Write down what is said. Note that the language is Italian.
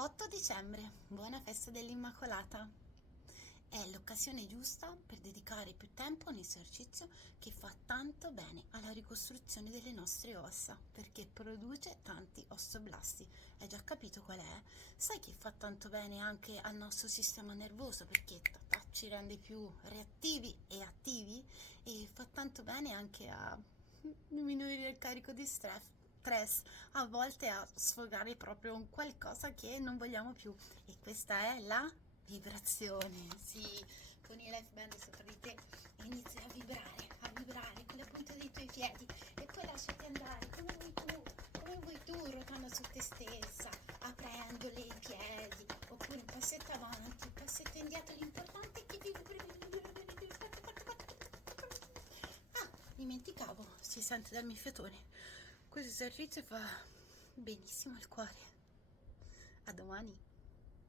8 dicembre, buona festa dell'Immacolata. È l'occasione giusta per dedicare più tempo a un esercizio che fa tanto bene alla ricostruzione delle nostre ossa, perché produce tanti ossoblasti. Hai già capito qual è? Sai che fa tanto bene anche al nostro sistema nervoso, perché ci rende più reattivi e attivi, e fa tanto bene anche a diminuire il carico di stress, a volte a sfogare proprio un qualcosa che non vogliamo più, e questa è la vibrazione. Sì, con i life band sopra di te inizi a vibrare con le punte dei tuoi piedi e poi lasciati andare come vuoi tu, ruotando su te stessa, aprendole i piedi, oppure un passetto avanti, un passetto indietro. L'importante è che dimenticavo, si sente dal mio fiatone. Questo esercizio fa benissimo al cuore. A domani.